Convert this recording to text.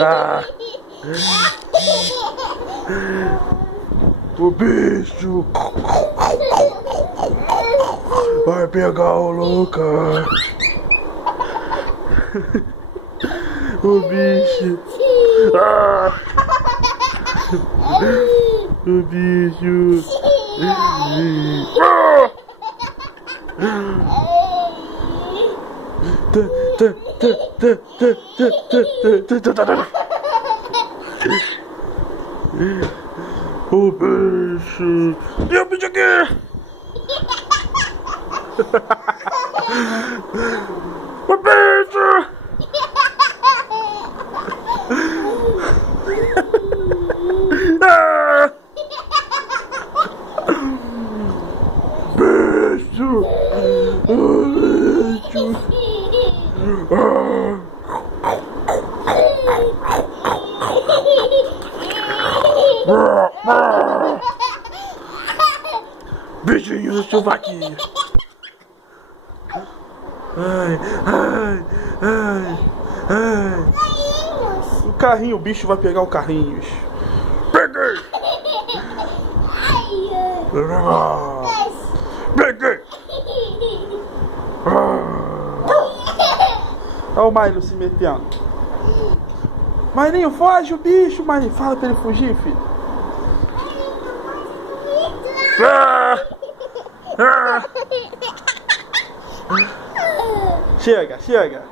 Ah. O bicho vai pegar o Lucas. O bicho. Ah. O bicho. Ah. O bicho. E o bicho aqui? O bicho. Ah. Bicho. Bicho. Ah. Bichinho do sovaquinho. Ai, ai, ai, ai. O carrinho, o bicho vai pegar o carrinhos. Peguei! Peguei! Olha o Marinho se metendo. Marinho, foge o bicho, Marinho. Fala pra ele fugir, filho. Ah! Ah! Chega, chega.